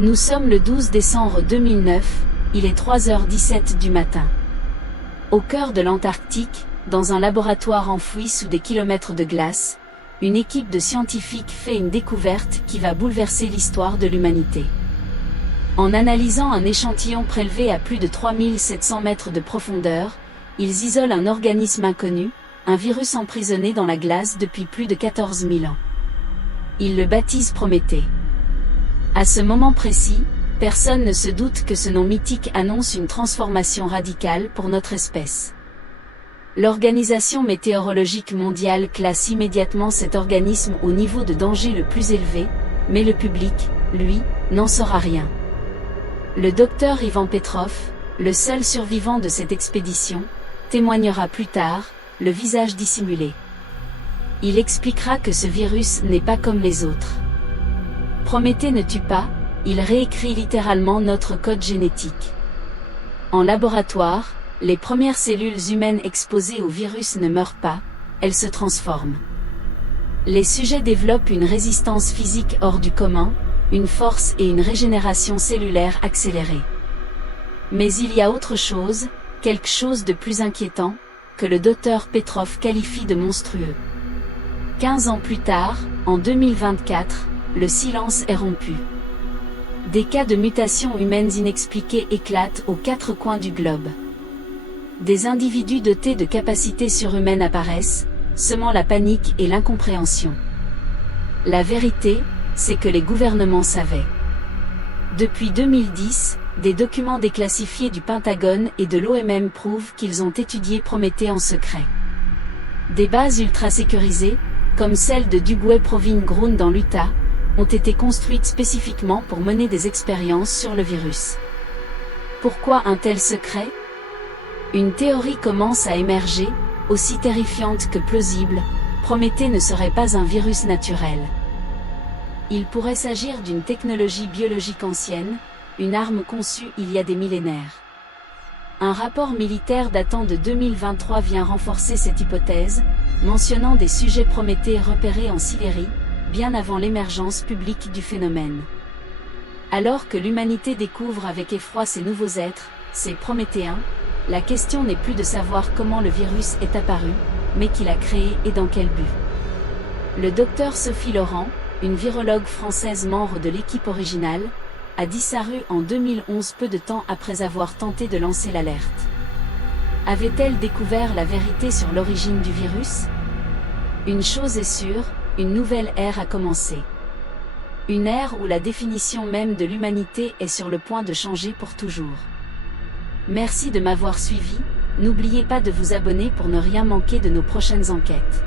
Nous sommes le 12 décembre 2009, il est 3h17 du matin. Au cœur de l'Antarctique, dans un laboratoire enfoui sous des kilomètres de glace, une équipe de scientifiques fait une découverte qui va bouleverser l'histoire de l'humanité. En analysant un échantillon prélevé à plus de 3700 mètres de profondeur, ils isolent un organisme inconnu, un virus emprisonné dans la glace depuis plus de 14 000 ans. Ils le baptisent Prométhée. À ce moment précis, personne ne se doute que ce nom mythique annonce une transformation radicale pour notre espèce. L'Organisation météorologique mondiale classe immédiatement cet organisme au niveau de danger le plus élevé, mais le public, lui, n'en saura rien. Le docteur Ivan Petrov, le seul survivant de cette expédition, témoignera plus tard, le visage dissimulé. Il expliquera que ce virus n'est pas comme les autres. Prométhée ne tue pas, il réécrit littéralement notre code génétique. En laboratoire, les premières cellules humaines exposées au virus ne meurent pas, elles se transforment. Les sujets développent une résistance physique hors du commun, une force et une régénération cellulaire accélérée. Mais il y a autre chose, quelque chose de plus inquiétant, que le docteur Petrov qualifie de monstrueux. 15 ans plus tard, en 2024, le silence est rompu. Des cas de mutations humaines inexpliquées éclatent aux quatre coins du globe. Des individus dotés de capacités surhumaines apparaissent, semant la panique et l'incompréhension. La vérité, c'est que les gouvernements savaient. Depuis 2010, des documents déclassifiés du Pentagone et de l'OMM prouvent qu'ils ont étudié Prométhée en secret. Des bases ultra sécurisées, comme celle de Dugway Proving Ground dans l'Utah, ont été construites spécifiquement pour mener des expériences sur le virus. Pourquoi un tel secret ? Une théorie commence à émerger, aussi terrifiante que plausible, Prométhée ne serait pas un virus naturel. Il pourrait s'agir d'une technologie biologique ancienne, une arme conçue il y a des millénaires. Un rapport militaire datant de 2023 vient renforcer cette hypothèse, mentionnant des sujets Prométhée repérés en Sibérie, bien avant l'émergence publique du phénomène. Alors que l'humanité découvre avec effroi ces nouveaux êtres, ces Prométhéens, la question n'est plus de savoir comment le virus est apparu, mais qui l'a créé et dans quel but. Le docteur Sophie Laurent, une virologue française membre de l'équipe originale, a disparu en 2011 peu de temps après avoir tenté de lancer l'alerte. Avait-elle découvert la vérité sur l'origine du virus ? Une chose est sûre, une nouvelle ère a commencé. Une ère où la définition même de l'humanité est sur le point de changer pour toujours. Merci de m'avoir suivi, n'oubliez pas de vous abonner pour ne rien manquer de nos prochaines enquêtes.